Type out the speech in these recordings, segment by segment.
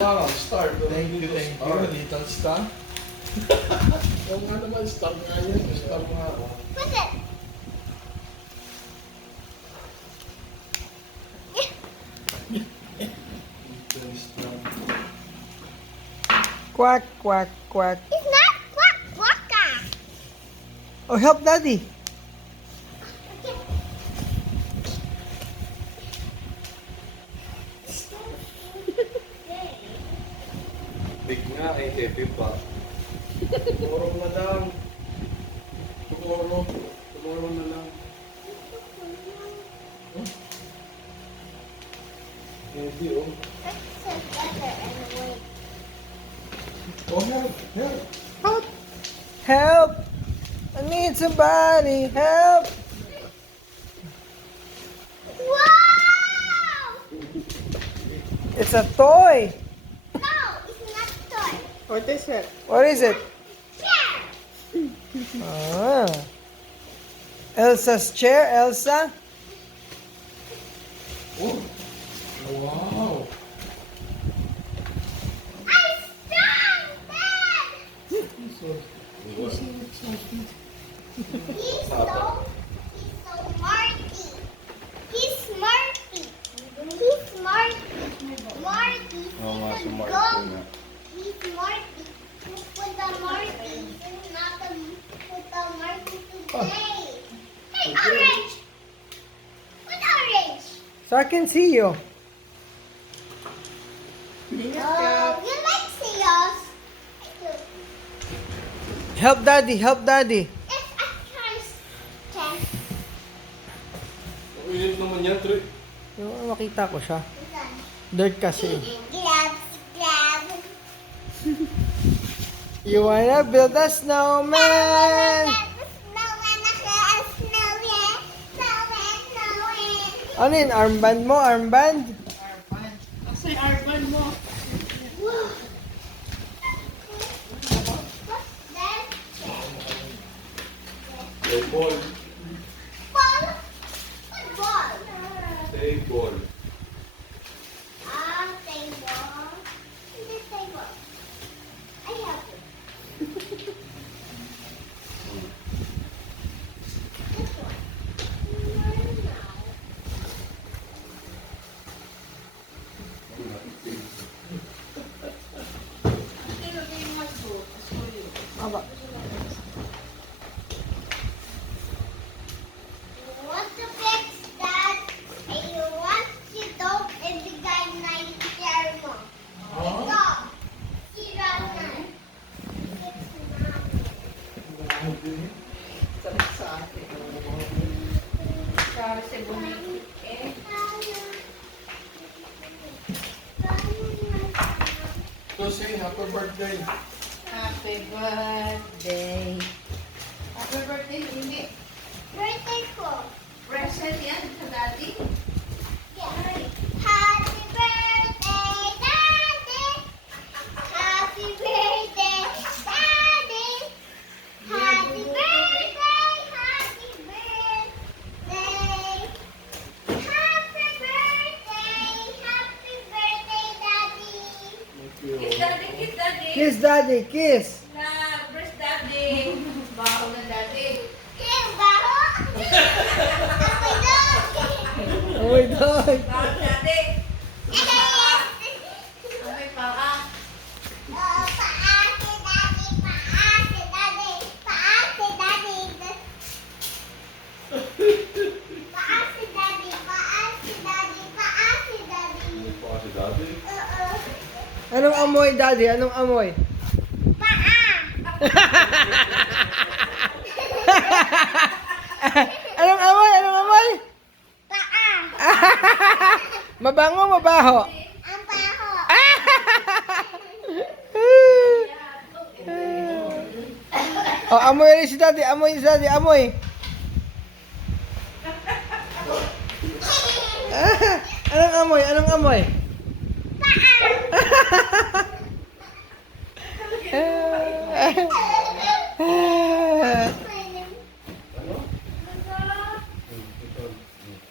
Wow, start. Thank you, little star. Kung nga naman, star nga yan. Star nga. What's it? Little star. Quack, quack, quack. It's not quack quacka. Oh, help daddy. Big nga eh, heavy pa. Tomorrow na lang. Tomorrow. Tomorrow na lang. Heavy, oh. Oh, help. Help. Help! Help! I need somebody. Help! Wow! It's a toy. No, it's not toy. What is it? What is it? Chair. Ah. Elsa's chair, Elsa? Oh. Wow. I'm strong, Dad. So, He's so smarty. He's smarty. He's smarty. Marty. Oo nga, He's a sumart dog. ko nga. He's smarty. Who put the Marty? Not the put the Marty today. Hey, orange. What orange? So I can see you. Oh, you like seals? Help daddy, help daddy. It's a chance. ang init naman yan, Tri. Yung makita ko siya. Dirt kasi. Grab, grab. You wanna build a snowman? Ano yun? Armband mo? Armband? Table. Table. Aba. Want to fix that? And you want si dog ibigay na yung chair mo. Ito. Sira na. Fix na. So say, happy birthday. Happy birthday. Happy birthday, hindi. Birthday ko. Present yan sa daddy. Yeah. Happy birthday, Daddy. Happy birthday, Daddy. Happy birthday, happy birthday. Happy birthday, Daddy. Thank you. Kiss daddy, kiss daddy. Kiss daddy, kiss. Na, press daddy. Baho na daddy. Yung baho. Amoy dog. Oh my God. Baho daddy. Amoy paa. Oh, paa si Daddy, paa si Daddy, paa si Daddy. Paa si Daddy, paa si Daddy, paa si Daddy. Ano pa si Daddy? Oo. Anong amoy daddy? Anong amoy? Paa. Anong amoy? Anong amoy? Paa. Mabango, mabaho. Ang baho. Oh, amoy rin si daddy. Amoy si daddy. Amoy. Anong amoy? Anong amoy?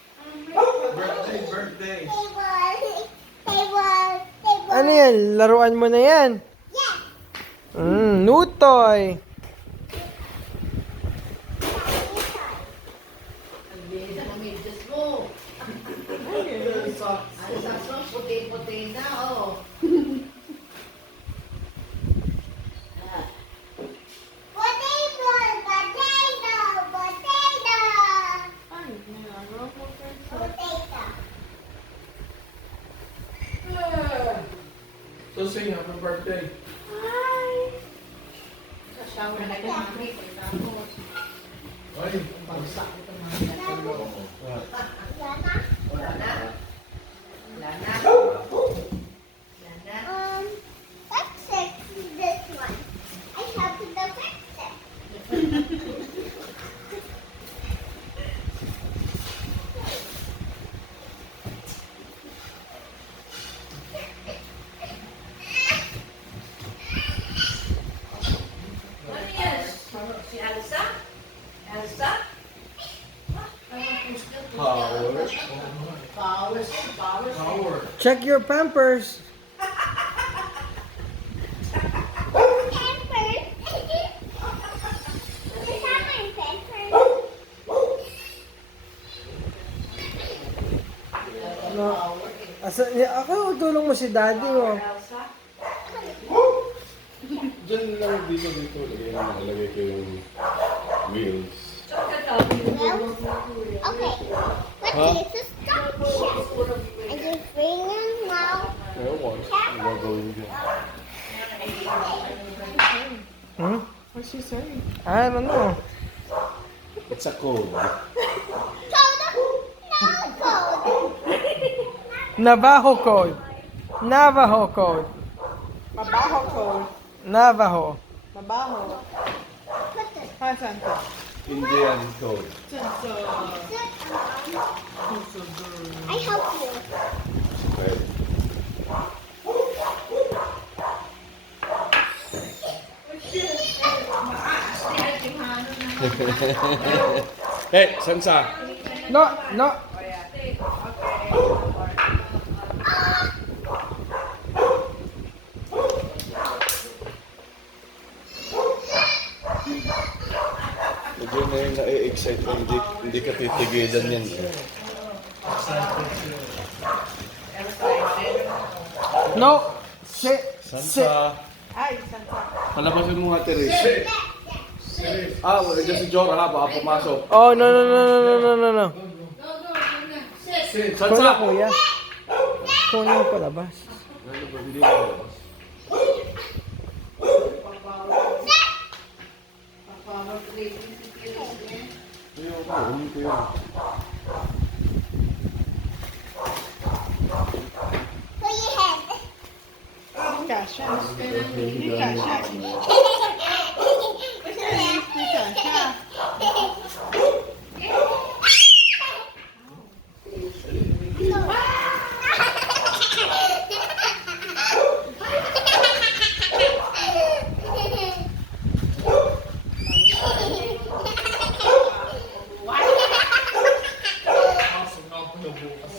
Birthday, birthday. Table. Table. Table. Ano yan? laruan mo na yan. Yes. New toy. Ang bilis ang medyas mo. Ano sa puti-puti na, oh. Potato, potato, potato. Potato. So sing happy birthday. Sa shower na kay Mami. Tapos, Ay, bagsak ito mga Yana. Wala na. Wala na. What sex is this one? I have the quick sex. Ano yan? Si Elsa? Elsa? Anong puster? Powers. Powers. Powers. power. Check your pampers. Pampers. Kasama yung pampers. Power. Ako, tulong mo si daddy mo. Elsa? Diyan lang dito. Lagay ko yung wheels. Chocolate coffee. Okay. What is a structure? And your finger now. Ewan. Ang gagawin dyan. What's she saying? I don't know. It's a code. Code. No code. Navajo code. Navajo code. Mabaho code. Navajo. Mabaho. Put it. Hasan ka. Indian code. I help you. Okay. Hey, Sansa. No, no. Medyo na yung na-excite mo. Hindi ka titigilan yan. No. Sit. Sit. Sansa. Ay, Santa. Palabasin mo nga, Teres. Ah, wala dyan si Jora ha. Baka pumasok. Oh, no, no, no, no, no, no, no. Sit. Ikaw na, Sansa. kuya. Ikaw na yung palabas. Ano ba? Hindi na. Ayun ko. Umin ko yun. Put your head. Kasha. Hindi kasha. Hindi kasha. Pasok na ako na bukas.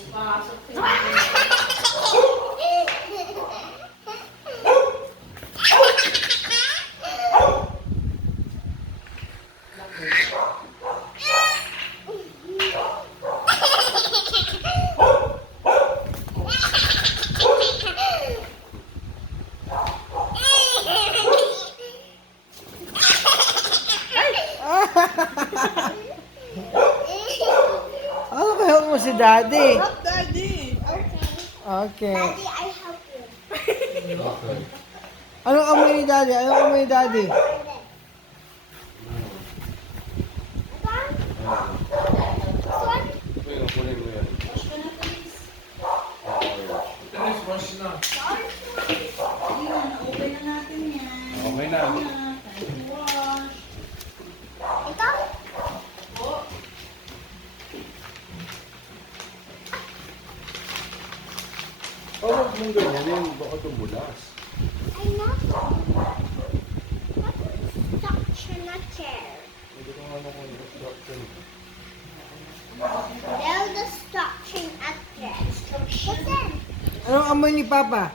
Ano kaya mo si daddy? Help daddy. Okay. Daddy, I help you. Okay. Anong amoy ni daddy? Anong amoy ni daddy? Ayun, kunin mo yan. Teres, wash na. Okay na. Ikaw? Oh, huwag mong ganyan. Baka tumulas. I know. What is structure na chair? Hindi ko nga kung instruction. Build the structure at chair. What's that? Anong amoy ni Papa?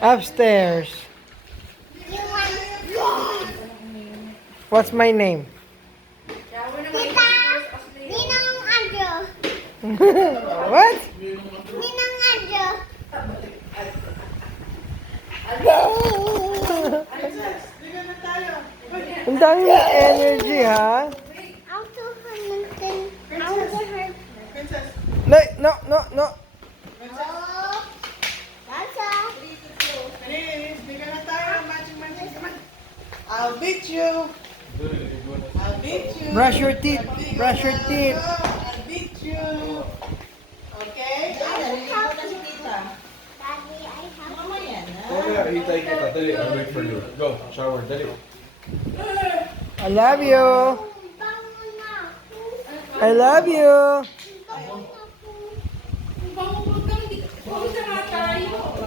Upstairs. You want What's my name? Tita, Ninong Adjo. What? Ninong Adjo. Liga na tayo. Ang dami energy, ha? I'll do her nothing. I'll do her. Princess. No, no, no, no. Oh, Basa. Please, liga na tayo. Matching. Come on. I'll beat you. I'll beat you. Brush your teeth. Brush your teeth. I'll beat you. Okay? Daddy, I have. Okay, hintay kita. Dali, I'll wait for you. Go, shower, dali. I love you. Bango na ako. I love you. Bango na ako. Huwag ka nga tayo.